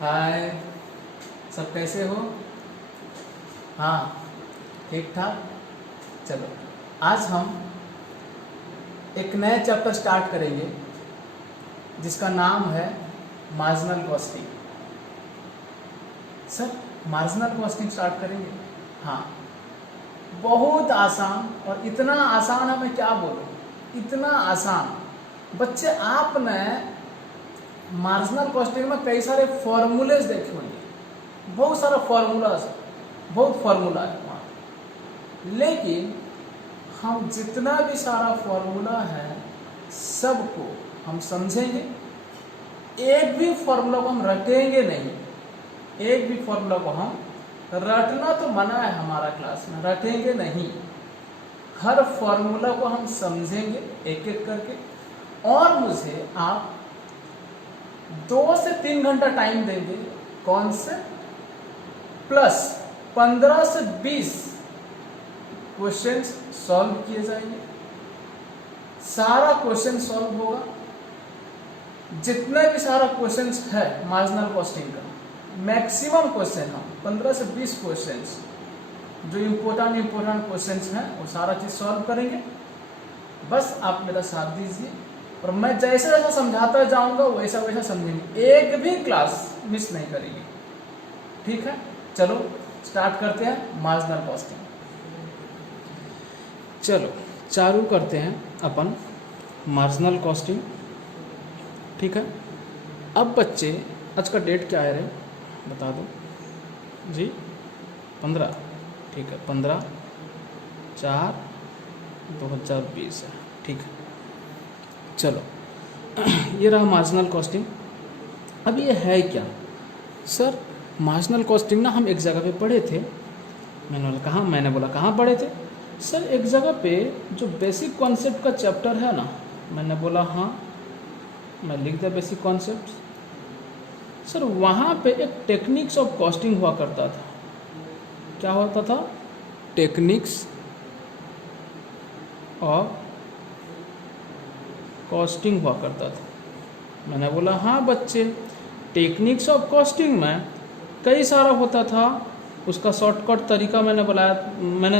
हाय, सब कैसे हो? हाँ, ठीक ठाक। चलो, आज हम एक नए चैप्टर स्टार्ट करेंगे जिसका नाम है marginal costing. Sir, marginal costing start करेंगे? हाँ, बहुत आसान। और इतना आसान है, मैं क्या बोलूँ, इतना आसान। बच्चे, आपने मार्जिनल कॉस्टिंग में कई सारे फॉर्मूलेज देखे होंगे, बहुत सारा फॉर्मूलाज, बहुत फॉर्मूला है वहाँ। लेकिन हम जितना भी सारा फॉर्मूला है सबको हम समझेंगे, एक भी फॉर्मूला को हम रटेंगे नहीं। एक भी फॉर्मूला को हम रटना तो मना है हमारा क्लास में, रटेंगे नहीं। हर फॉर्मूला को हम समझेंगे एक एक करके। और मुझे आप 2 से 3 घंटा टाइम देंगे। कौन से? प्लस 15 से 20 क्वेश्चंस सॉल्व किए जाएंगे। सारा क्वेश्चन सॉल्व होगा। जितने भी सारा क्वेश्चंस है मार्जिनल कॉस्टिंग का, मैक्सिमम क्वेश्चन हम 15 से 20 क्वेश्चंस जो इम्पोर्टेंट क्वेश्चंस हैं वो सारा चीज़ सॉल्व करेंगे। बस आप मेरा साथ दीजिए और मैं जैसे जैसा समझाता जाऊंगा वैसा वैसा समझेंगे, एक भी क्लास मिस नहीं करेंगे। ठीक है, चलो स्टार्ट करते हैं मार्जिनल कॉस्टिंग। चलो चालू करते हैं अपन मार्जिनल कॉस्टिंग। ठीक है, अब बच्चे आज का डेट क्या है रे, बता दो जी। 15। ठीक है, 15/4/2020 है। ठीक है, चलो ये रहा मार्जिनल कॉस्टिंग। अब ये है क्या सर? मार्जिनल कॉस्टिंग ना हम एक जगह पे पढ़े थे। मैंने बोला कहाँ पढ़े थे सर? एक जगह पे जो बेसिक कॉन्सेप्ट का चैप्टर है ना, मैंने बोला हाँ, मैं लिख दिया बेसिक कॉन्सेप्ट। सर वहाँ पे एक टेक्निक्स ऑफ कॉस्टिंग हुआ करता था। क्या होता था? टेक्निक्स ऑफ कॉस्टिंग हुआ करता था। मैंने बोला हाँ बच्चे, टेक्निक्स ऑफ कॉस्टिंग में कई सारा होता था। उसका शॉर्टकट तरीका मैंने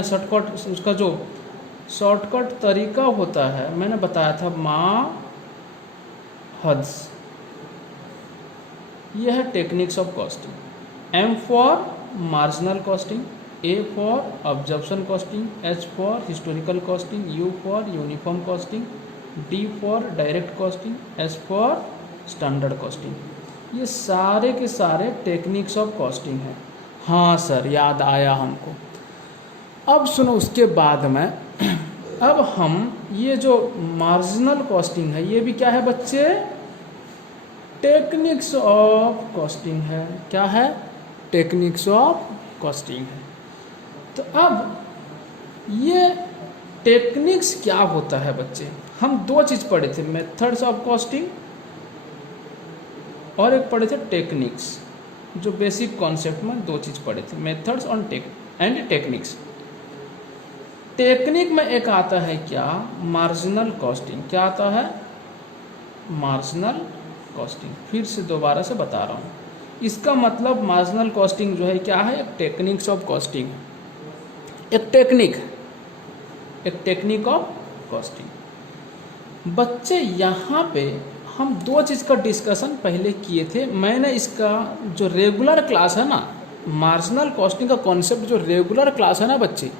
उसका जो शॉर्टकट तरीका होता है मैंने बताया था माहद्स। यह है techniques of costing. M for marginal costing, A for absorption costing, H for historical costing, U for uniform costing, D for direct costing, S for standard costing. ये सारे के सारे टेक्निक्स ऑफ कॉस्टिंग है। हाँ सर, याद आया हमको। अब सुनो, उसके बाद में अब हम ये जो मार्जिनल कॉस्टिंग है ये भी क्या है बच्चे? टेक्निक्स ऑफ कॉस्टिंग है। क्या है? टेक्निक्स ऑफ कॉस्टिंग है। तो अब ये टेक्निक्स क्या होता है बच्चे? हम 2 चीज़ पढ़े थे, मेथड्स ऑफ कॉस्टिंग और एक पढ़े थे टेक्निक्स। जो बेसिक कॉन्सेप्ट में 2 चीज़ पढ़े थे, मेथड्स एंड टेक्निक्स। टेक्निक में एक आता है क्या? Marginal costing. क्या आता है? Marginal costing. फिर से दोबारा से बता रहा हूँ, इसका मतलब मार्जिनल कॉस्टिंग जो है क्या है? एक टेक्निक्स ऑफ कॉस्टिंग, एक टेक्निक ऑफ कॉस्टिंग। बच्चे यहाँ पे हम 2 चीज़ का डिस्कशन पहले किए थे। मैंने इसका जो रेगुलर क्लास है ना, मार्जिनल कॉस्टिंग का कॉन्सेप्ट जो रेगुलर क्लास है ना बच्चे,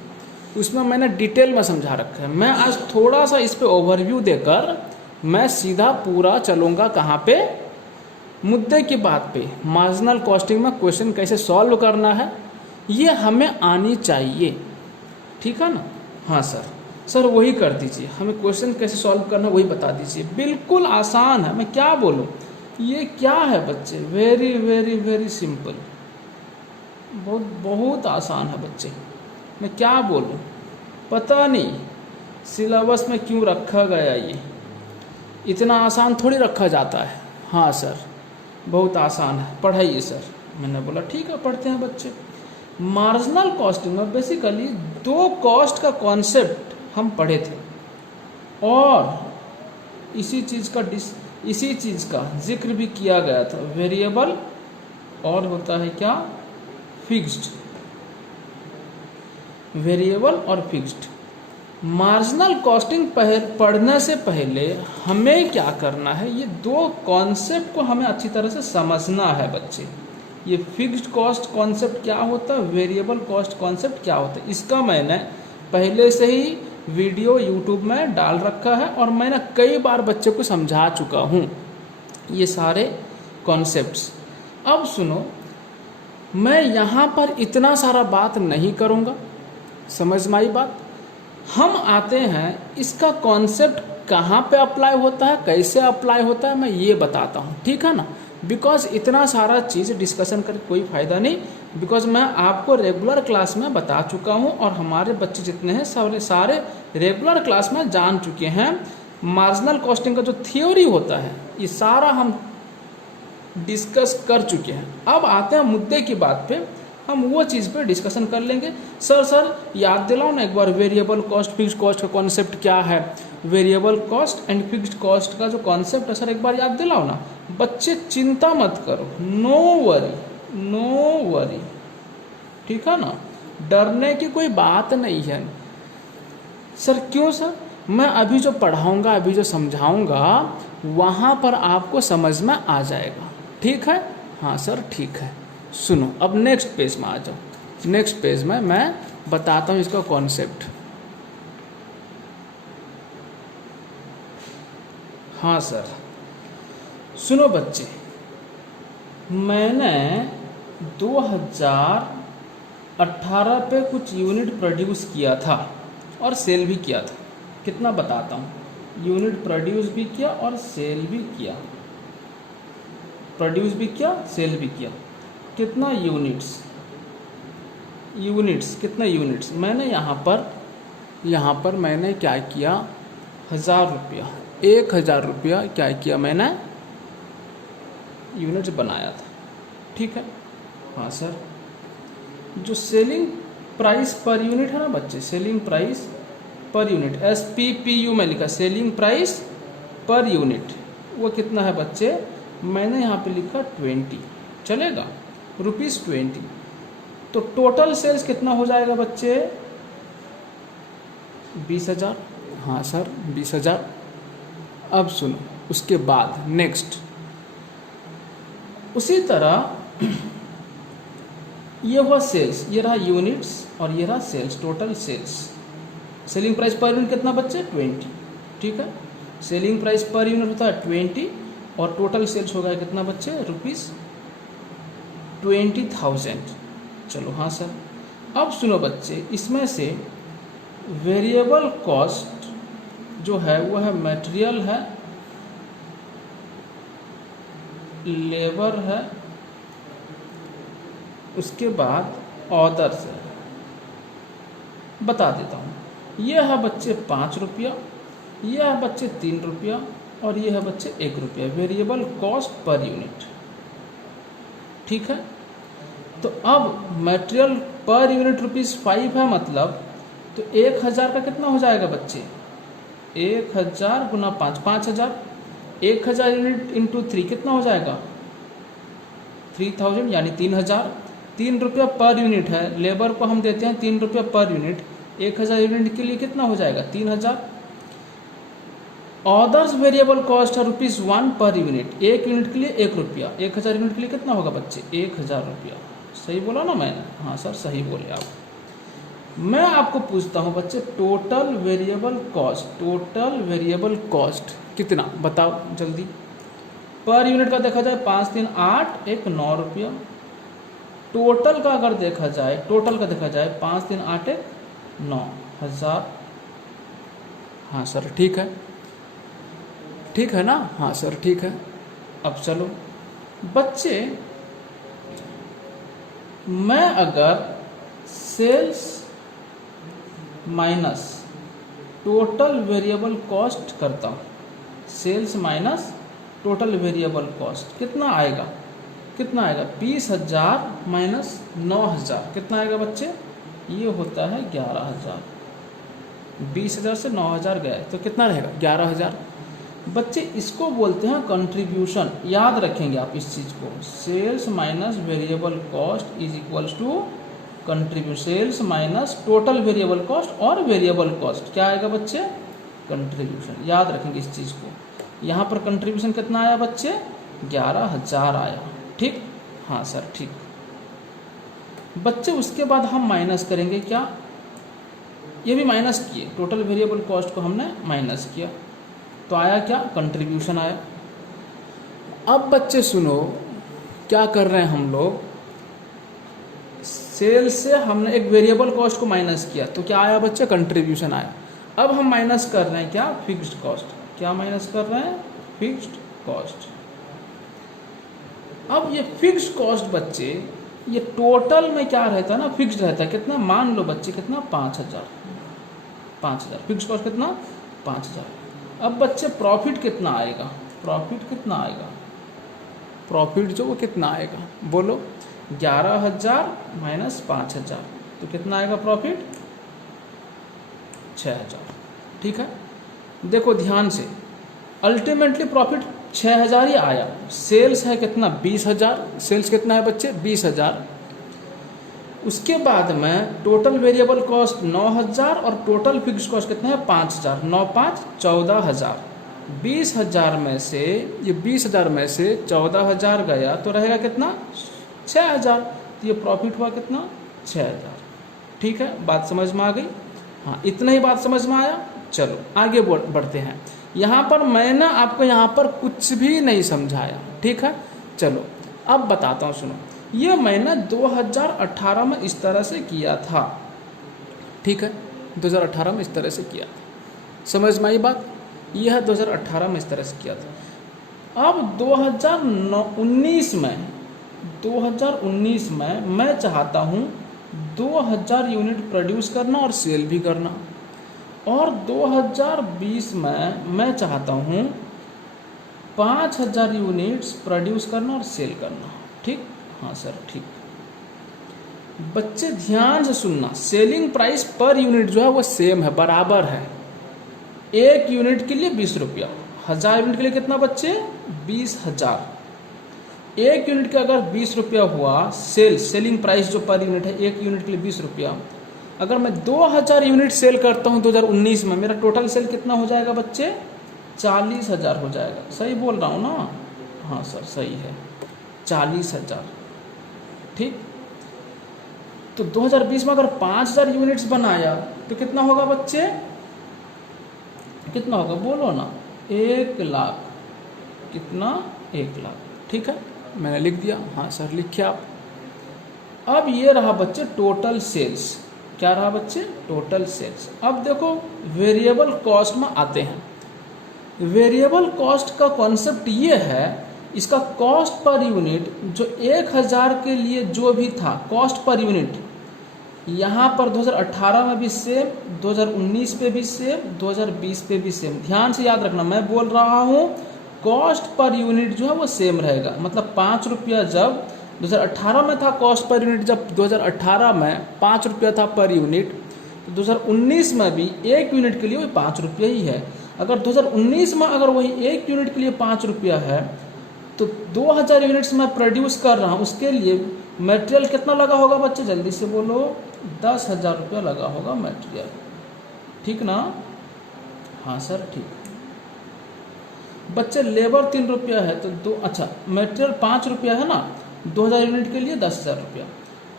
उसमें मैंने डिटेल में समझा रखा है। मैं आज थोड़ा सा इस पे ओवरव्यू देकर मैं सीधा पूरा चलूँगा कहाँ पे? मुद्दे की बात पे। मार्जिनल कॉस्टिंग में क्वेश्चन कैसे सॉल्व करना है ये हमें आनी चाहिए। ठीक है ना? हाँ सर वही कर दीजिए, हमें क्वेश्चन कैसे सॉल्व करना वही बता दीजिए। बिल्कुल आसान है, मैं क्या बोलूँ। ये क्या है बच्चे? वेरी वेरी वेरी सिंपल, बहुत आसान है बच्चे। मैं क्या बोलूँ, पता नहीं सिलेबस में क्यों रखा गया ये। इतना आसान थोड़ी रखा जाता है। हाँ सर, बहुत आसान है, पढ़ाइए सर। मैंने बोला ठीक है, पढ़ते हैं बच्चे। मार्जिनल कॉस्टिंग में बेसिकली 2 कॉस्ट का कॉन्सेप्ट हम पढ़े थे और इसी चीज़ का जिक्र भी किया गया था, वेरिएबल और होता है क्या, फिक्स्ड। वेरिएबल और फिक्स्ड। मार्जिनल कॉस्टिंग पढ़ने से पहले हमें क्या करना है, ये दो कॉन्सेप्ट को हमें अच्छी तरह से समझना है बच्चे। ये फिक्स्ड कॉस्ट कॉन्सेप्ट क्या होता है, वेरिएबल कॉस्ट कॉन्सेप्ट क्या होता है, इसका मैंने पहले से ही वीडियो यूट्यूब में डाल रखा है और मैंने कई बार बच्चों को समझा चुका हूँ ये सारे कॉन्सेप्ट्स। अब सुनो, मैं यहाँ पर इतना सारा बात नहीं करूँगा, समझ में आई बात। हम आते हैं इसका कॉन्सेप्ट कहाँ पे अप्लाई होता है, कैसे अप्लाई होता है, मैं ये बताता हूँ, ठीक है ना। बिकॉज इतना सारा चीज़ डिस्कशन करके कोई फ़ायदा नहीं, बिकॉज मैं आपको रेगुलर क्लास में बता चुका हूँ और हमारे बच्चे जितने हैं सारे रेगुलर क्लास में जान चुके हैं। मार्जिनल कॉस्टिंग का जो थ्योरी होता है ये सारा हम डिस्कस कर चुके हैं। अब आते हैं मुद्दे की बात पे, हम वो चीज़ पे डिस्कशन कर लेंगे। सर याद दिलाओ ना एक बार, वेरिएबल कॉस्ट फिक्स्ड कॉस्ट का कॉन्सेप्ट क्या है, variable cost and fixed cost का जो कॉन्सेप्ट है सर एक बार याद दिलाओ ना। बच्चे चिंता मत करो, नो वरी, ठीक है ना, डरने की कोई बात नहीं है। सर क्यों सर, मैं अभी जो पढ़ाऊंगा, अभी जो समझाऊंगा वहाँ पर आपको समझ में आ जाएगा, ठीक है। हाँ सर ठीक है। सुनो अब नेक्स्ट पेज में आ जाओ। नेक्स्ट पेज में मैं बताता हूँ इसका कॉन्सेप्ट। हाँ सर सुनो बच्चे, मैंने 2018 पे कुछ यूनिट प्रोड्यूस किया था और सेल भी किया था। कितना बताता हूँ, यूनिट प्रोड्यूस भी किया और सेल भी किया, प्रोड्यूस भी किया सेल भी किया। कितना यूनिट्स कितना यूनिट्स, मैंने यहाँ पर मैंने क्या किया, 1000 रुपया क्या किया मैंने, यूनिट्स बनाया था, ठीक है। हाँ सर, जो सेलिंग प्राइस पर यूनिट है ना बच्चे, selling price per unit, SPPU में लिखा, सेलिंग प्राइस पर यूनिट, वो कितना है बच्चे, मैंने यहाँ पे लिखा 20, चलेगा, ₹20। तो टोटल सेल्स कितना हो जाएगा बच्चे, 20,000। हाँ सर 20,000। अब सुनो उसके बाद नेक्स्ट, उसी तरह ये हुआ सेल्स, ये रहा यूनिट्स और ये रहा sales, total sales. Selling price per unit कितना बच्चे, 20, ठीक है। सेलिंग प्राइस पर यूनिट होता है 20 और टोटल सेल्स हो गया कितना बच्चे, ₹20,000। चलो हाँ सर। अब सुनो बच्चे, इसमें से वेरिएबल कॉस्ट जो है वो है मटेरियल है, लेबर है, उसके बाद ऑर्डर्स है। बता देता हूँ, ये है बच्चे 5 रुपया, ये है बच्चे 3 रुपया और ये है बच्चे 1 रुपया, वेरिएबल कॉस्ट पर यूनिट, ठीक है। तो अब मटेरियल पर यूनिट ₹5 है, मतलब तो 1000 का कितना हो जाएगा बच्चे, 1000 गुना 5, 5000, 1000 यूनिट इंटू 3 कितना हो जाएगा, 3000 यानी 3000। 3 रुपया पर यूनिट है, लेबर को हम देते हैं 3 रुपया पर यूनिट, 1000 यूनिट के लिए कितना हो जाएगा, 3000। ऑर्डर्स वेरिएबल कॉस्ट है ₹1 पर यूनिट, 1 यूनिट के लिए 1 रुपया, 1000 यूनिट के लिए कितना होगा बच्चे, 1000 रुपया। सही बोला ना मैंने, हाँ सर सही बोले आप। मैं आपको पूछता हूँ बच्चे, टोटल वेरिएबल कॉस्ट कितना बताओ जल्दी। पर यूनिट का देखा जाए 5 3 8 1 9 रुपया, टोटल का अगर देखा जाए 5 3 8 1 9,000। हाँ सर ठीक है ना, हाँ सर ठीक है। अब चलो बच्चे, मैं अगर sales minus total variable cost करता हूँ, sales minus total variable cost कितना आएगा, 20,000 माइनस 9,000 कितना आएगा बच्चे, ये होता है 11,000। 20,000 से 9,000 गए तो कितना रहेगा, 11,000। बच्चे इसको बोलते हैं कंट्रीब्यूशन, याद रखेंगे आप इस चीज़ को। Sales minus variable cost is equals to contribution. Sales minus total variable cost और वेरिएबल कॉस्ट क्या आएगा बच्चे? कंट्रीब्यूशन। याद रखेंगे इस चीज़ को। यहाँ पर कंट्रीब्यूशन कितना आया बच्चे? 11,000 आया। ठीक, हाँ सर ठीक। बच्चे उसके बाद हम माइनस करेंगे क्या? ये भी माइनस किए, टोटल वेरिएबल कॉस्ट को हमने माइनस किया तो आया क्या? कंट्रीब्यूशन आया। अब बच्चे सुनो, क्या कर रहे हैं हम लोग? सेल्स से हमने एक वेरिएबल कॉस्ट को माइनस किया तो क्या आया बच्चे? कंट्रीब्यूशन आया। अब हम माइनस कर रहे हैं क्या? Fixed cost. क्या माइनस कर रहे हैं? Fixed cost. अब ये फिक्स्ड कॉस्ट बच्चे, ये टोटल में क्या रहता है ना, फिक्स्ड रहता है। कितना? मान लो बच्चे कितना? 5,000। 5,000 फिक्स्ड कॉस्ट कितना? 5,000। अब बच्चे प्रॉफिट कितना आएगा? प्रॉफिट कितना आएगा? प्रॉफिट जो वो कितना आएगा बोलो? 11,000 माइनस 5,000 तो कितना आएगा प्रॉफिट? 6,000। ठीक है, देखो ध्यान से, अल्टीमेटली प्रॉफिट 6,000 ही आया। सेल्स है कितना? 20,000। सेल्स कितना है बच्चे? 20,000। उसके बाद में टोटल वेरिएबल कॉस्ट 9,000 और टोटल फिक्स कॉस्ट कितना है? 5,000। 9 5 14,000। 20,000 में से, ये 20,000 में से 14,000 गया तो रहेगा कितना? 6,000। तो ये प्रॉफिट हुआ कितना? 6,000। ठीक है, बात समझ में आ गई? हाँ, इतना ही बात समझ में आया। चलो आगे बढ़ते हैं। यहाँ पर मैंने आपको यहाँ पर कुछ भी नहीं समझाया। ठीक है, चलो अब बताता हूँ, सुनो। ये मैंने 2018 में इस तरह से किया था। ठीक है, 2018 में इस तरह से किया था। समझ में आई बात? यह 2018 में इस तरह से किया था। अब 2019 में मैं चाहता हूँ 2,000 यूनिट प्रोड्यूस करना और सेल भी करना, और 2020 में मैं चाहता हूँ 5,000 यूनिट्स प्रोड्यूस करना और सेल करना। ठीक, हाँ सर ठीक। बच्चे ध्यान से सुनना, सेलिंग प्राइस पर यूनिट जो है वो सेम है, बराबर है। 1 यूनिट के लिए 20 रुपया, 1,000 यूनिट के लिए कितना बच्चे? 20,000। 1 यूनिट का अगर 20 रुपया हुआ सेलिंग प्राइस जो पर यूनिट है, 1 यूनिट के लिए 20 रुपया। अगर मैं 2,000 यूनिट सेल करता हूँ 2019 में, मेरा टोटल सेल कितना हो जाएगा बच्चे? 40,000 हो जाएगा। सही बोल रहा हूँ ना? हाँ सर सही है, 40,000। ठीक, तो 2020 में अगर 5,000 यूनिट्स बनाया तो कितना होगा बच्चे? कितना होगा बोलो ना? 1 लाख। कितना? 1 लाख। ठीक है, मैंने लिख दिया। हाँ सर लिखिए आप। अब ये रहा बच्चे टोटल सेल्स। क्या रहा बच्चे? Total sales. अब देखो वेरिएबल कॉस्ट में आते हैं। वेरिएबल कॉस्ट का कॉन्सेप्ट ये है, इसका कॉस्ट पर यूनिट जो 1,000 के लिए जो भी था कॉस्ट पर यूनिट, यहाँ पर 2018 में भी सेम, 2019 पे भी सेम, 2020 पे भी सेम। ध्यान से याद रखना, मैं बोल रहा हूँ कॉस्ट पर यूनिट जो है वो सेम रहेगा। मतलब 5 रुपया जब 2018 में था कॉस्ट पर यूनिट, जब 2018 में 5 रुपया था पर यूनिट, तो 2019 में भी 1 यूनिट के लिए वही 5 रुपया ही है। अगर 2019 में अगर वही 1 यूनिट के लिए 5 रुपया है तो 2,000 यूनिट्स मैं प्रोड्यूस कर रहा हूँ, उसके लिए मटेरियल कितना लगा होगा बच्चे? जल्दी से बोलो। 10,000 रुपया लगा होगा मटेरियल। ठीक ना? हाँ सर ठीक। बच्चे लेबर 3 रुपया है तो अच्छा मटेरियल 5 रुपया है ना, 2,000 यूनिट के लिए 10,000 रुपया।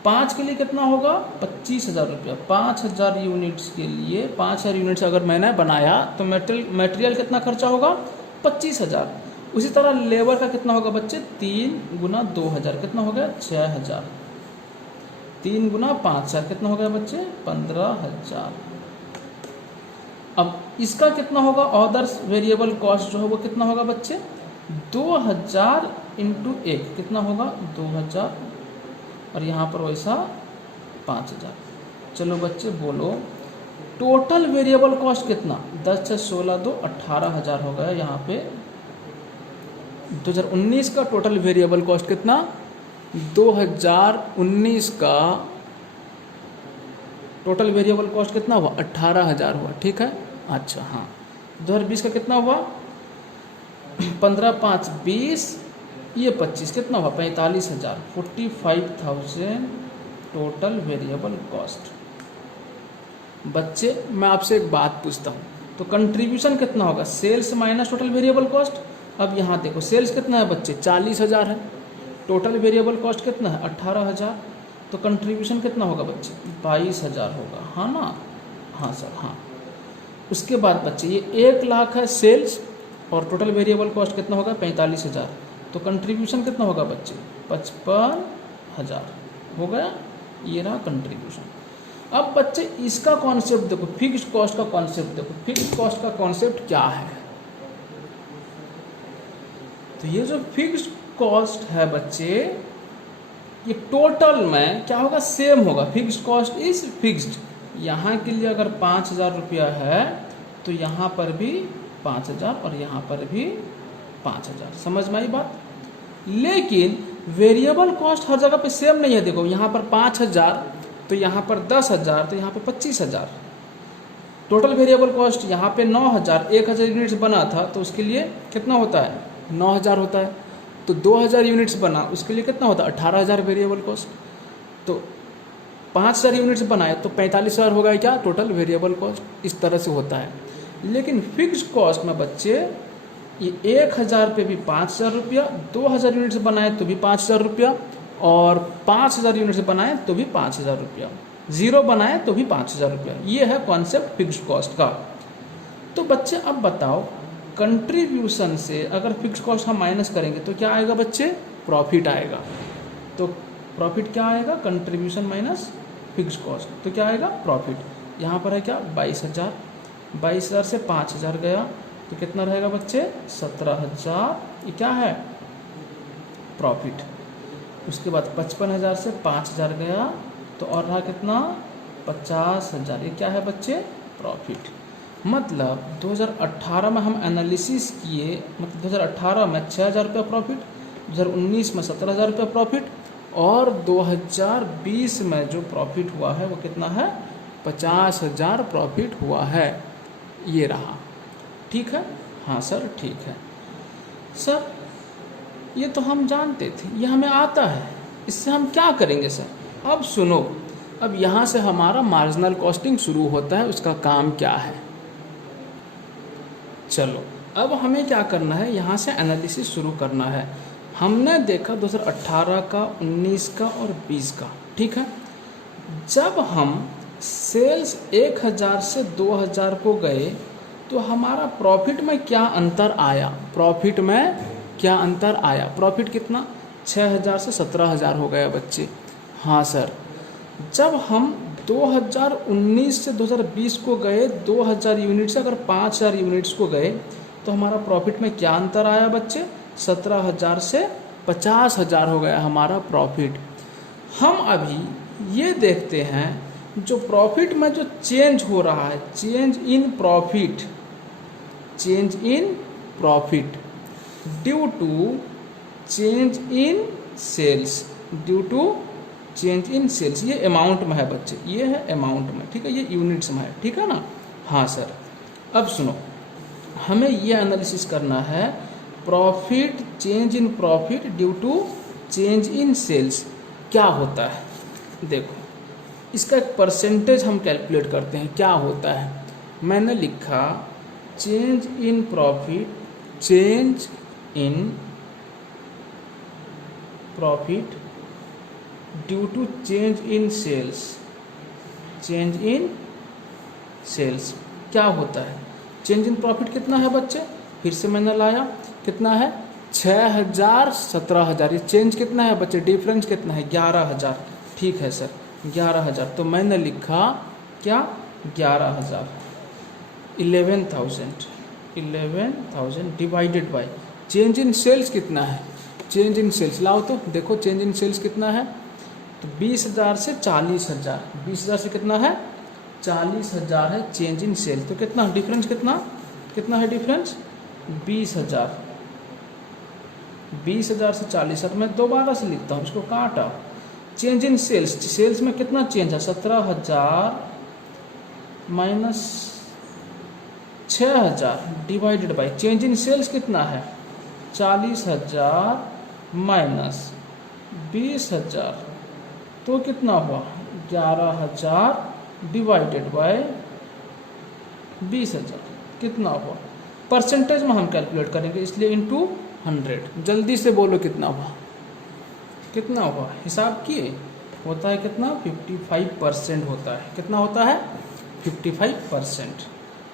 5 के लिए कितना होगा? 25,000 रुपया। 5,000 यूनिट्स के लिए 5,000 यूनिट्स अगर मैंने बनाया तो मटेरियल कितना खर्चा होगा? 25,000। उसी तरह लेबर का कितना होगा बच्चे? 3 गुना 2,000 कितना हो गया? 6,000। 3 गुना 5,000 कितना हो गया बच्चे? 15,000। अब इसका कितना होगा? अदर्स वेरिएबल कॉस्ट जो है वो कितना होगा बच्चे? 2,000 इंटू 1 कितना होगा? 2,000, और यहाँ पर वैसा 5,000। चलो बच्चे बोलो टोटल वेरिएबल कॉस्ट कितना? 10 से 16 2 18,000 हो गया। यहाँ पे 2019 का टोटल वेरिएबल कॉस्ट कितना? 2019 का टोटल वेरिएबल कॉस्ट कितना हुआ? 18,000 हुआ। ठीक है, अच्छा हाँ। 2020 का कितना हुआ? 15 5 20, ये 25, कितना हुआ 45,000, 45,000 टोटल वेरिएबल कॉस्ट। बच्चे मैं आपसे एक बात पूछता हूँ, तो कंट्रीब्यूशन कितना होगा, sales minus total variable cost. अब यहाँ देखो सेल्स कितना है बच्चे 40,000 है, टोटल वेरिएबल कॉस्ट कितना है 18,000, तो कंट्रीब्यूशन कितना होगा बच्चे 22,000 होगा, हाँ ना, हाँ सर हाँ। उसके बाद बच्चे ये 1 लाख है सेल्स और टोटल वेरिएबल कॉस्ट कितना होगा 45,000, तो कंट्रीब्यूशन कितना होगा बच्चे 55,000 हो गया, ये रहा कंट्रीब्यूशन। अब बच्चे इसका कॉन्सेप्ट देखो, फिक्स्ड कॉस्ट का कॉन्सेप्ट देखो, फिक्स्ड कॉस्ट का कॉन्सेप्ट क्या है। तो ये जो फिक्स्ड कॉस्ट है बच्चे, ये टोटल में क्या होगा सेम होगा, फिक्स्ड कॉस्ट इज फिक्स्ड। यहाँ के लिए अगर 5,000 रुपया है तो यहाँ पर भी 5,000 और यहाँ पर भी 5,000, समझ में आई बात। लेकिन वेरिएबल कॉस्ट हर जगह पे सेम नहीं है, देखो यहाँ पर 5,000 तो यहाँ पर 10,000 तो यहाँ पे 25,000। टोटल वेरिएबल कॉस्ट यहाँ पे 9,000, 1,000 यूनिट्स बना था तो उसके लिए कितना होता है 9,000 होता है, तो 2,000 यूनिट्स बना उसके लिए कितना होता है 18,000 वेरिएबल कॉस्ट, तो 5,000 यूनिट्स बनाए तो 45,000 हो गया क्या टोटल वेरिएबल कॉस्ट, इस तरह से होता है। लेकिन फिक्स्ड कॉस्ट में बच्चे ये 1,000 पे भी 5,000 रुपया, 2,000 यूनिट्स बनाए तो भी 5,000 रुपया और 5,000 यूनिट्स बनाए तो भी 5,000 रुपया, 0 बनाए तो भी 5,000 रुपया। ये है कॉन्सेप्ट फिक्स्ड कॉस्ट का। तो बच्चे अब बताओ कंट्रीब्यूशन से अगर फिक्स्ड कॉस्ट हम माइनस करेंगे तो क्या आएगा बच्चे, प्रॉफिट आएगा। तो प्रॉफिट क्या आएगा, कंट्रीब्यूशन माइनस फिक्स्ड कॉस्ट, तो क्या आएगा प्रॉफिट। यहाँ पर है क्या 22,000, 22,000 से 5,000 गया तो कितना रहेगा बच्चे 17,000, ये क्या है प्रॉफिट। उसके बाद 55,000 से 5,000 गया तो और रहा कितना 50,000, ये क्या है बच्चे प्रॉफिट। मतलब 2018 में हम एनालिसिस किए, मतलब 2018 में 6,000 रुपया प्रॉफिट, 2019 में 17,000 रुपया प्रॉफिट और 2020 में जो प्रॉफिट हुआ है वो कितना है 50,000 प्रॉफिट हुआ है, ये रहा। ठीक है, हाँ सर ठीक है सर, ये तो हम जानते थे, ये हमें आता है, इससे हम क्या करेंगे सर। अब सुनो, अब यहाँ से हमारा मार्जिनल कॉस्टिंग शुरू होता है, उसका काम क्या है। चलो अब हमें क्या करना है, यहाँ से एनालिसिस शुरू करना है। हमने देखा 2018 का, 19 का और 20 का, ठीक है। जब हम सेल्स 1,000 से 2,000 को गए तो हमारा प्रॉफिट में क्या अंतर आया, प्रॉफिट में क्या अंतर आया, प्रॉफिट कितना 6,000 से 17,000 हो गया बच्चे। हाँ सर, जब हम 2019 से 2020 को गए 2,000 यूनिट से अगर 5,000 यूनिट्स को गए तो हमारा प्रॉफिट में क्या अंतर आया बच्चे, 17,000 से 50,000 हो गया हमारा प्रॉफिट। हम अभी ये देखते हैं जो प्रॉफिट में जो चेंज हो रहा है, change in profit, change in profit due to change in sales, due to change in sales, ये अमाउंट में है बच्चे, ये है अमाउंट में, ठीक है, ये यूनिट्स में है, ठीक है ना। हाँ सर, अब सुनो, हमें ये एनालिसिस करना है profit, change in profit due to change in sales क्या होता है। देखो इसका एक परसेंटेज हम कैलकुलेट करते हैं, क्या होता है। मैंने लिखा change in profit, change in profit due to change in sales, change in sales क्या होता है। चेंज इन प्रॉफिट कितना है बच्चे, फिर से मैंने लाया, कितना है 6,000 17,000, ये चेंज कितना है बच्चे, डिफरेंस कितना है 11,000, ठीक है सर 11,000, तो मैंने लिखा क्या 11,000, 11,000 divided by change in sales कितना है, चेंज इन सेल्स लाओ तो देखो चेंज इन सेल्स कितना है, तो 20,000 से 40,000, 20,000 से कितना है 40,000 है चेंज इन सेल्स, तो कितना डिफरेंस, कितना है डिफरेंस 20,000, 20,000 से 40,000, मैं दोबारा से लिखता हूँ, इसको काटा। चेंज इन सेल्स, सेल्स में कितना चेंज है 17,000 minus 6,000 divided by change in sales कितना है 40,000 माइनस 20,000 तो कितना हुआ 11,000 डिवाइडेड बाय 20,000 कितना हुआ। परसेंटेज में हम कैलकुलेट करेंगे इसलिए इनटू 100। जल्दी से बोलो कितना हुआ, कितना हुआ, हिसाब किए। होता है कितना 55% होता है। कितना होता है 55%।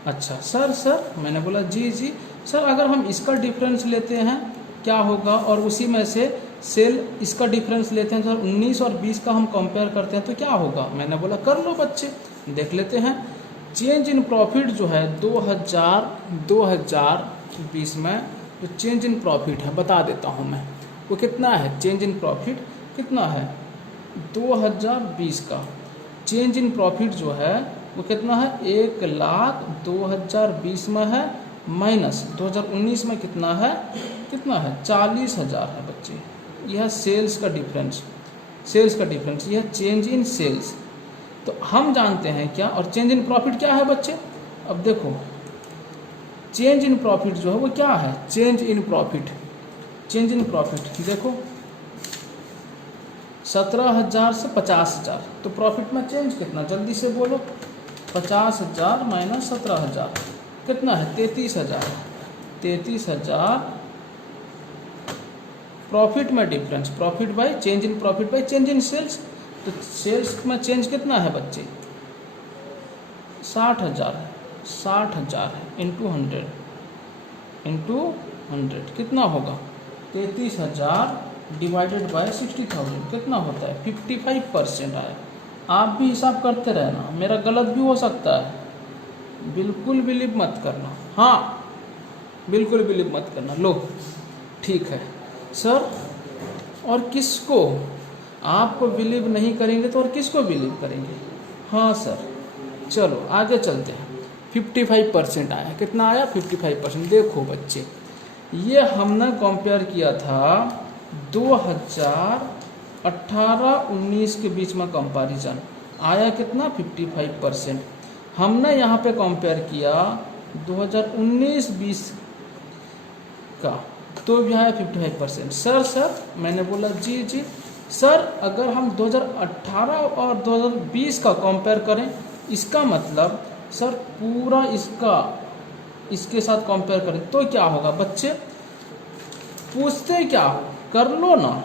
अच्छा सर मैंने बोला जी सर, अगर हम इसका डिफरेंस लेते हैं क्या होगा, और उसी में से सेल इसका डिफरेंस लेते हैं सर 19 और 20 का हम कंपेयर करते हैं तो क्या होगा। मैंने बोला कर लो बच्चे, देख लेते हैं। चेंज इन प्रॉफिट जो है 2020 में जो चेंज इन प्रॉफिट है बता देता हूँ मैं, वो कितना है। चेंज इन प्रॉफिट कितना है 2020 का चेंज इन प्रॉफिट जो है वो कितना है 1,00,000 2020 में है, माइनस 2019 में कितना है 40,000 है बच्चे। यह सेल्स का डिफरेंस, यह चेंज इन सेल्स। तो हम जानते हैं क्या, और चेंज इन प्रॉफिट क्या है बच्चे। अब देखो चेंज इन प्रॉफिट जो है वो क्या है, चेंज इन प्रॉफिट देखो 17,000 से 50,000 तो प्रॉफिट में चेंज कितना, जल्दी से बोलो। 50,000 माइनस 17,000 कितना है 33,000 प्रॉफिट में difference, profit by change in profit by change in sales. तो सेल्स में चेंज कितना है बच्चे 60,000 है इंटू 100 कितना होगा 33,000 डिवाइडेड बाय 60,000 कितना होता है 55% आया। आप भी हिसाब करते रहना, मेरा गलत भी हो सकता है, बिल्कुल बिलीव मत करना। हाँ बिल्कुल बिलीव मत करना। लो ठीक है सर, और किसको, आपको बिलीव नहीं करेंगे तो और किसको बिलीव करेंगे। हाँ सर चलो आगे चलते हैं। 55% आया, कितना आया 55%। देखो बच्चे ये हमने कंपेयर किया था 2018-19 के बीच में कंपैरिजन, आया कितना 55%। हमने यहाँ पे कंपेयर किया 2019-20 का तो भी आया 55%। सर मैंने बोला जी सर, अगर हम 2018 और 2020 का कंपेयर करें इसका मतलब सर पूरा इसके साथ कंपेयर करें तो क्या होगा बच्चे, पूछते क्या हो, कर लो ना।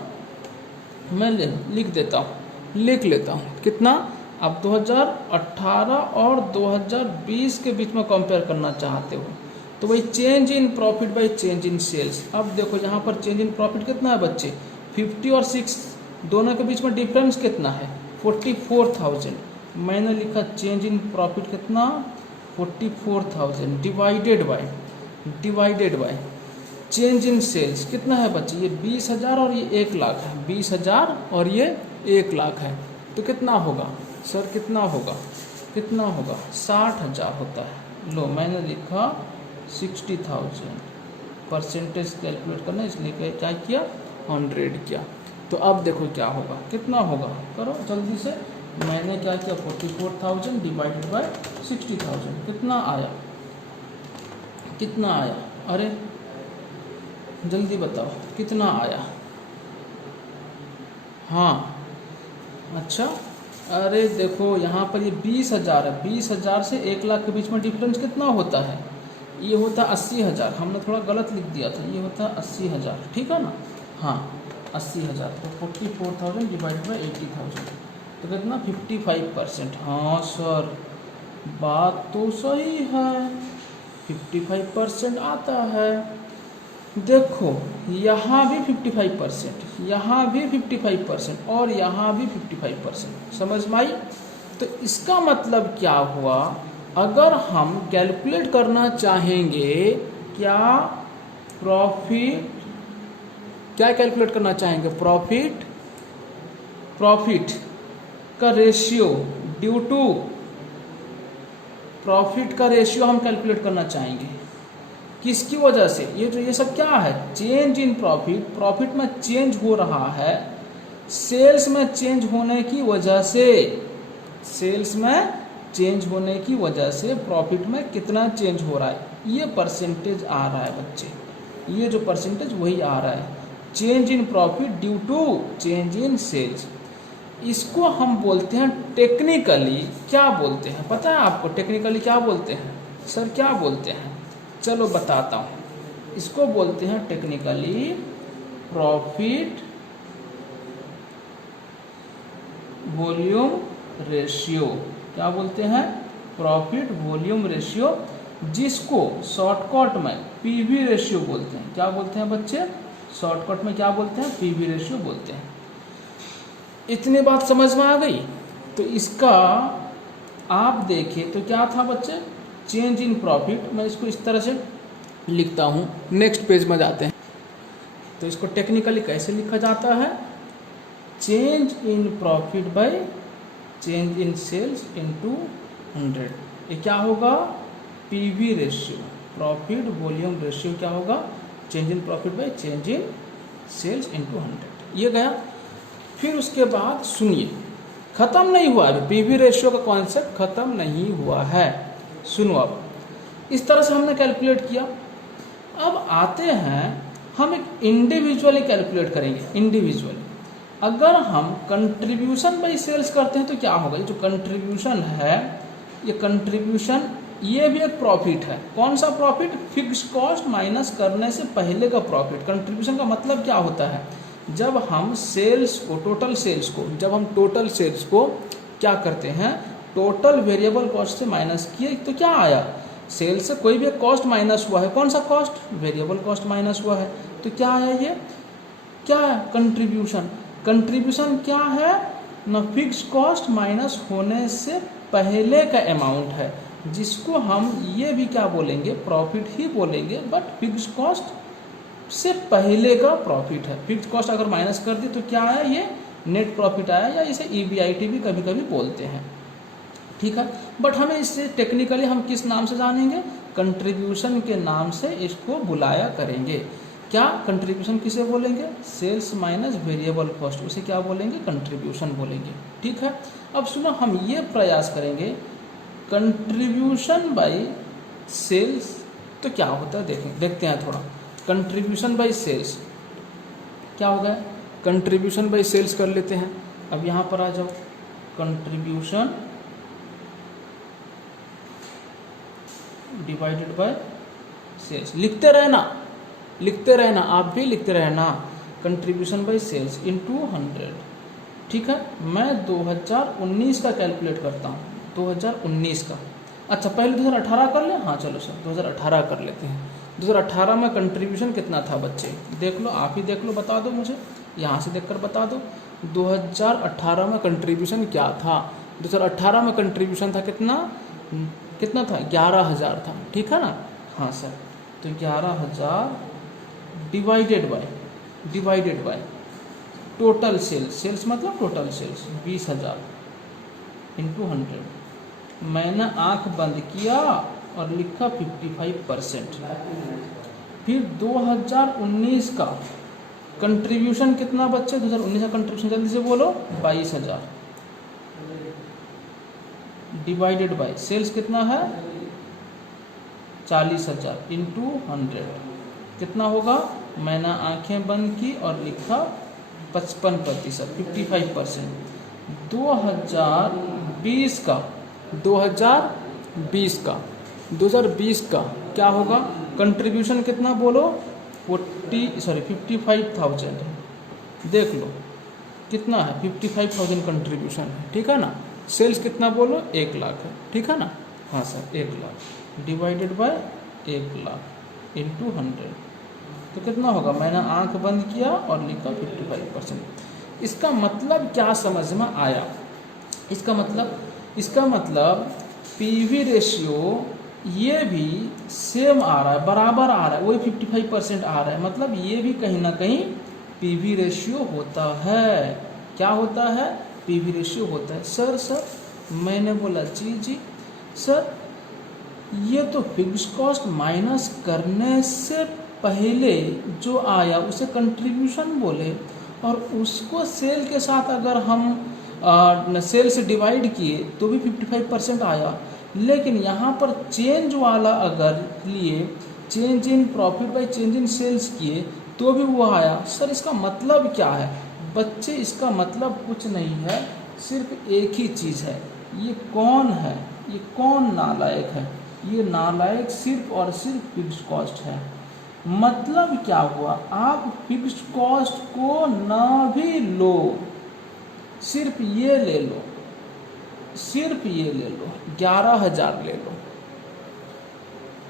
मैं लिख लेता हूँ कितना। अब 2018 और 2020 के बीच में कंपेयर करना चाहते हो तो वही change in profit by change in sales. अब देखो यहाँ पर चेंज इन प्रॉफिट कितना है बच्चे 50 और 6 दोनों के बीच में डिफरेंस कितना है 44,000। मैंने लिखा चेंज इन प्रॉफिट कितना 44,000 divided by change in sales कितना है बच्चे, ये 20,000 और ये 1,00,000 है, 20,000 और ये 1,00,000 है। तो कितना होगा सर, कितना होगा 60,000 होता है। लो मैंने लिखा 60,000, परसेंटेज कैलकुलेट करना इसलिए क्या किया 100 किया। तो अब देखो क्या होगा, कितना होगा, करो जल्दी से। मैंने क्या किया 44,000 डिवाइडेड बाय 60,000 कितना आया, अरे जल्दी बताओ कितना आया। हाँ अच्छा, अरे देखो यहाँ पर ये 20,000 है, 20,000 से 1,00,000 के बीच में डिफरेंस कितना होता है, ये होता 80,000। हमने थोड़ा गलत लिख दिया था, ये होता 80,000, ठीक है ना। हाँ 80,000 तो 44,000 डिवाइडेड बाई 80,000 तो कितना 55%। हाँ सर बात तो सही है, 55% आता है। देखो यहाँ भी 55%, यहाँ भी 55% और यहाँ भी 55%, समझ में आई। तो इसका मतलब क्या हुआ, अगर हम कैलकुलेट करना चाहेंगे क्या कैलकुलेट करना चाहेंगे प्रॉफिट का रेशियो ड्यू टू प्रॉफिट का रेशियो हम कैलकुलेट करना चाहेंगे। किसकी वजह से, ये सब क्या है चेंज इन प्रॉफिट में चेंज हो रहा है, सेल्स में चेंज होने की वजह से प्रॉफिट में कितना चेंज हो रहा है, ये परसेंटेज आ रहा है बच्चे। ये जो परसेंटेज वही आ रहा है। Change in profit due to change in sales, इसको हम बोलते हैं टेक्निकली, क्या बोलते हैं पता है आपको? टेक्निकली क्या बोलते हैं सर, क्या बोलते हैं? चलो बताता हूँ। इसको बोलते हैं टेक्निकली प्रॉफिट वॉल्यूम रेशियो। क्या बोलते हैं? प्रॉफिट वॉल्यूम रेशियो, जिसको शॉर्टकट में पीवी रेशियो बोलते हैं। क्या बोलते हैं बच्चे? शॉर्टकट में क्या बोलते हैं? पीवी रेशियो बोलते हैं। इतनी बात समझ में आ गई? तो इसका आप देखें तो क्या था बच्चे? Change in profit. मैं इसको इस तरह से लिखता हूँ, नेक्स्ट पेज में जाते हैं। तो इसको टेक्निकली कैसे लिखा जाता है? Change in profit by change in sales into 100। ये क्या होगा? PV ratio, profit volume ratio क्या होगा? Change in profit by change in sales into 100। ये गया। फिर उसके बाद सुनिए, खत्म नहीं हुआ अभी, पीवी रेशियो का कॉन्सेप्ट खत्म नहीं हुआ है। सुनो, अब इस तरह से हमने कैलकुलेट किया। अब आते हैं हम एक इंडिविजुअली कैलकुलेट करेंगे। इंडिविजुअली अगर हम कंट्रीब्यूशन बाई सेल्स करते हैं तो क्या होगा? ये जो कंट्रीब्यूशन है, ये कंट्रीब्यूशन, ये भी एक प्रॉफिट है। कौन सा प्रॉफिट? फिक्स कॉस्ट माइनस करने से पहले का प्रॉफिट। कंट्रीब्यूशन का मतलब क्या होता है? जब हम सेल्स को, टोटल सेल्स को, जब हम टोटल सेल्स को क्या करते हैं? टोटल वेरिएबल कॉस्ट से माइनस किए तो क्या आया? सेल्स से कोई भी कॉस्ट माइनस हुआ है। कौन सा कॉस्ट? वेरिएबल कॉस्ट माइनस हुआ है। तो क्या आया? ये क्या है? कंट्रीब्यूशन। कंट्रीब्यूशन क्या है ना? फिक्स कॉस्ट माइनस होने से पहले का अमाउंट है, जिसको हम ये भी क्या बोलेंगे? प्रॉफिट ही बोलेंगे, बट फिक्स कॉस्ट से पहले का प्रॉफिट है। फिक्स कॉस्ट अगर माइनस कर दी तो क्या आया? ये नेट प्रॉफिट आया, या इसे EBIT भी कभी कभी बोलते हैं। ठीक है, बट हमें इससे टेक्निकली हम किस नाम से जानेंगे? कंट्रीब्यूशन के नाम से इसको बुलाया करेंगे। क्या कंट्रीब्यूशन किसे बोलेंगे? सेल्स माइनस वेरिएबल कॉस्ट, उसे क्या बोलेंगे? कंट्रीब्यूशन बोलेंगे। ठीक है, अब सुनो, हम ये प्रयास करेंगे कंट्रीब्यूशन बाय सेल्स तो क्या होता है देखते हैं थोड़ा। कंट्रीब्यूशन बाय सेल्स क्या होगा? कंट्रीब्यूशन बाय सेल्स कर लेते हैं। अब यहाँ पर आ जाओ, कंट्रीब्यूशन डिवाइडेड बाय सेल्स। लिखते रहना, आप भी लिखते रहना। Contribution by sales into 100। ठीक है, मैं 2019 का कैलकुलेट करता हूँ, 2019 का। अच्छा, पहले 2018 कर लें? हाँ चलो सर, 2018 कर लेते हैं। 2018 में कंट्रीब्यूशन कितना था बच्चे? देख लो, आप ही देख लो, बता दो मुझे, यहाँ से देखकर बता दो। 2018 में कंट्रीब्यूशन क्या था? 2018 में कंट्रीब्यूशन था कितना था? 11,000 था। ठीक है ना? हाँ सर, तो 11,000 डिवाइडेड बाय टोटल सेल्स मतलब टोटल सेल्स 20,000 इंटू 100। मैंने आंख बंद किया और लिखा 55%। फिर 2019 का कंट्रीब्यूशन कितना बच्चे? 2019 का कंट्रीब्यूशन जल्दी से बोलो, 22,000 डिवाइडेड बाय सेल्स कितना है? 40,000 इंटू 100 कितना होगा? मैंने आंखें बंद की और लिखा 55%, 55%। 2020 का क्या होगा? कंट्रीब्यूशन कितना बोलो? 55,000। देख लो कितना है, 55,000 कंट्रीब्यूशन है। ठीक है ना? सेल्स कितना बोलो? 1 लाख है। ठीक है ना? हाँ sir, 1 lakh divided by 1 lakh into 100 तो कितना होगा? मैंने आंख बंद किया और लिखा 55%। इसका मतलब क्या समझ में आया? इसका मतलब पीवी रेशियो ये भी सेम आ रहा है, बराबर आ रहा है, वही 55% आ रहा है। मतलब ये भी कहीं ना कहीं पीवी रेशियो होता है। क्या होता है? पीवी रेशियो होता है। सर मैंने बोला जी सर, ये तो फिक्स कॉस्ट माइनस करने से पहले जो आया उसे कंट्रीब्यूशन बोले, और उसको सेल के साथ अगर हम सेल से डिवाइड किए तो भी 55% आया। लेकिन यहाँ पर चेंज वाला अगर लिए change in profit by change in sales किए तो भी वो आया। सर इसका मतलब क्या है? बच्चे इसका मतलब कुछ नहीं है, सिर्फ एक ही चीज़ है। ये कौन है? ये कौन नालायक है? ये नालायक सिर्फ और सिर्फ फिक्स्ड कॉस्ट है। मतलब क्या हुआ? आप फिक्स्ड कॉस्ट को ना भी लो, सिर्फ ये ले लो, सिर्फ ये ले लो, 11,000 ले लो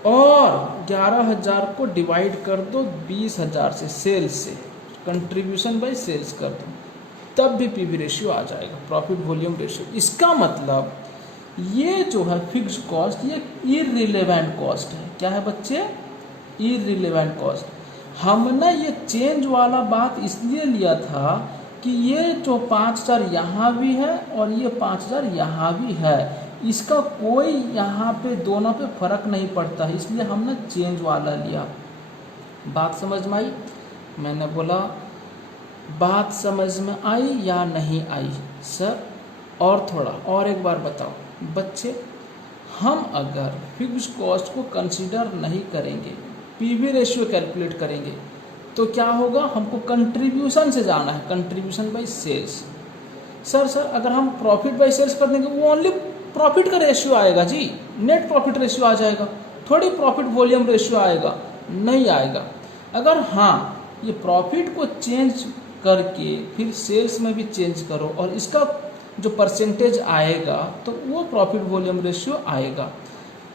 और 11,000 को डिवाइड कर दो 20,000 से, सेल्स से, कंट्रीब्यूशन बाय सेल्स कर दो, तब भी पीवी रेशियो आ जाएगा, प्रॉफिट वॉल्यूम रेशियो। इसका मतलब ये जो है फिक्स्ड कॉस्ट, ये इररिलेवेंट कॉस्ट है। क्या है बच्चे? Irrelevant cost. हमने ये चेंज वाला बात इसलिए लिया था कि ये जो 5,000 यहाँ भी है और ये 5,000 यहाँ भी है, इसका कोई यहाँ पे दोनों पे फर्क नहीं पड़ता है, इसलिए हमने चेंज वाला लिया। बात समझ में आई? मैंने बोला बात समझ में आई या नहीं आई? सर और थोड़ा और एक बार बताओ बच्चे, हम अगर फिक्स्ड कॉस्ट को कंसीडर नहीं करेंगे, पीवी रेशियो कैलकुलेट करेंगे, तो क्या होगा? हमको कंट्रीब्यूशन से जाना है, कंट्रीब्यूशन बाय सेल्स। सर अगर हम प्रॉफिट बाय सेल्स कर देंगे, वो ओनली प्रॉफिट का रेशियो आएगा जी, नेट प्रॉफिट रेशियो आ जाएगा, थोड़ी प्रॉफिट वॉल्यूम रेशियो आएगा, नहीं आएगा। अगर हाँ ये प्रॉफिट को चेंज करके फिर सेल्स में भी चेंज करो और इसका जो परसेंटेज आएगा तो वो प्रॉफिट वॉल्यूम रेशियो आएगा,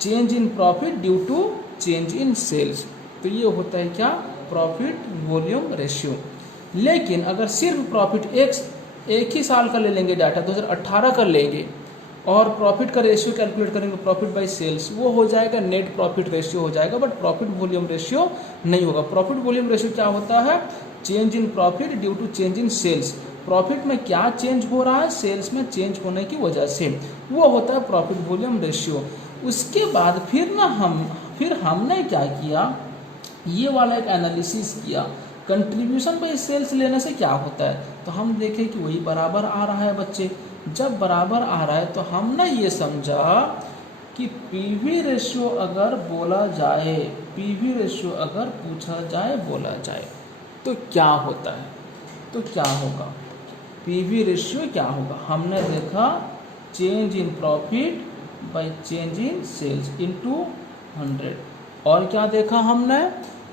change in profit due to change in sales. तो ये होता है क्या? Profit volume ratio. लेकिन अगर सिर्फ प्रॉफिट एक ही साल का ले लेंगे डाटा, 2018 का लेंगे और प्रॉफिट का रेशियो कैलकुलेट करेंगे प्रॉफिट बाय सेल्स, वो हो जाएगा नेट प्रॉफिट रेशियो हो जाएगा, बट प्रॉफिट वॉल्यूम रेशियो नहीं होगा। प्रॉफिट वॉल्यूम रेशियो क्या होता है? Change in profit due to change in sales. Profit में क्या चेंज हो रहा है? सेल्स में चेंज होने की वजह से, वो होता है प्रॉफिट वॉल्यूम रेशियो। उसके बाद फिर हमने क्या किया? ये वाला एक एनालिसिस किया, कंट्रीब्यूशन बाय सेल्स लेने से क्या होता है, तो हम देखें कि वही बराबर आ रहा है बच्चे। जब बराबर आ रहा है तो हमने ये समझा कि पीवी रेशियो अगर बोला जाए, पीवी रेशियो अगर पूछा जाए, बोला जाए तो क्या होता है, तो क्या होगा? पीवी रेशियो क्या होगा? हमने देखा change in profit by change in sales into 100। और क्या देखा हमने?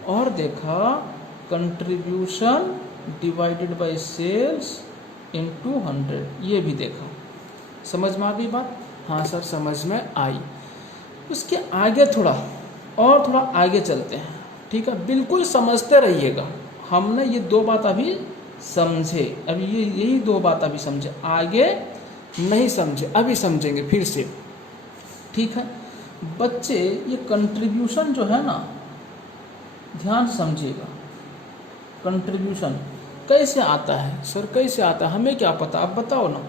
और देखा contribution divided by sales into 100, ये भी देखा। समझ में आ गई बात? हाँ सर समझ में आई। उसके आगे थोड़ा आगे चलते हैं, ठीक है? बिल्कुल समझते रहिएगा। हमने ये दो बात अभी समझे, अभी यही दो बात अभी समझे, आगे नहीं समझे, अभी समझेंगे फिर से, ठीक है बच्चे? ये कंट्रीब्यूशन जो है ना, ध्यान समझिएगा, कंट्रीब्यूशन कैसे आता है? सर कैसे आता है, हमें क्या पता, आप बताओ ना।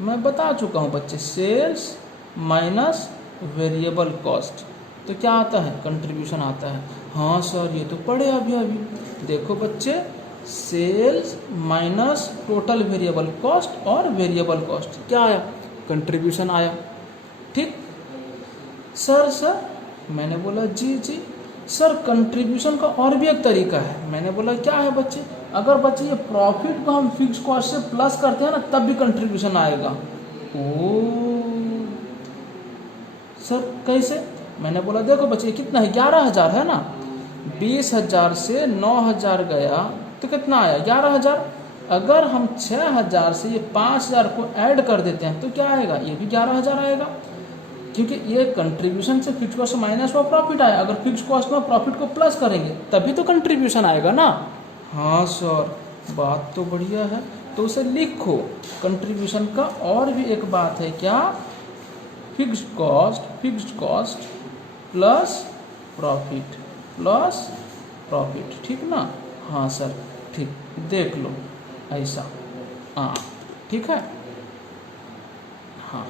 मैं बता चुका हूँ बच्चे, सेल्स माइनस वेरिएबल कॉस्ट, तो क्या आता है? कंट्रीब्यूशन आता है। हाँ सर ये तो पढ़े अभी। देखो बच्चे, sales minus total variable cost और वेरिएबल कॉस्ट क्या आया? कंट्रीब्यूशन आया, ठीक? सर मैंने बोला जी सर कंट्रीब्यूशन का और भी एक तरीका है। मैंने बोला क्या है बच्चे? अगर बच्चे ये प्रॉफिट को हम फिक्स कॉस्ट से प्लस करते हैं ना, तब भी कंट्रीब्यूशन आएगा। ओ सर कैसे? मैंने बोला देखो बच्चे कितना है, 11,000 है ना, 20,000 से 9,000 गया तो कितना आया? 11,000। अगर हम 6,000 से ये 5,000 को ऐड कर देते हैं तो क्या आएगा? ये भी 11,000 आएगा, क्योंकि ये कंट्रीब्यूशन से फिक्स कॉस्ट माइनस हुआ प्रॉफिट आया। अगर फिक्स कॉस्ट में प्रॉफिट को प्लस करेंगे तभी तो कंट्रीब्यूशन आएगा ना। हाँ सर बात तो बढ़िया है, तो उसे लिखो। कंट्रीब्यूशन का और भी एक बात है, क्या? फिक्स्ड कॉस्ट प्लस प्रॉफिट, ठीक ना? हाँ सर ठीक, देख लो ऐसा, हाँ ठीक है, हाँ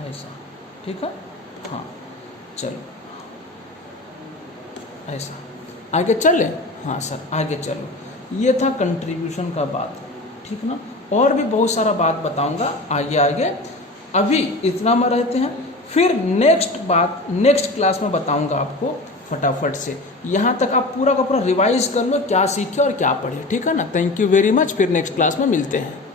ऐसा, ठीक है, हाँ चलो ऐसा आगे चले। हाँ सर आगे चलो। ये था कंट्रीब्यूशन का बात, ठीक ना? और भी बहुत सारा बात बताऊंगा आगे। अभी इतना में रहते हैं, फिर नेक्स्ट क्लास में बताऊंगा आपको फटाफट से। यहाँ तक आप पूरा का पूरा रिवाइज कर लो, क्या सीखे और क्या पढ़े, ठीक है ना। थैंक यू वेरी मच, फिर नेक्स्ट क्लास में मिलते हैं।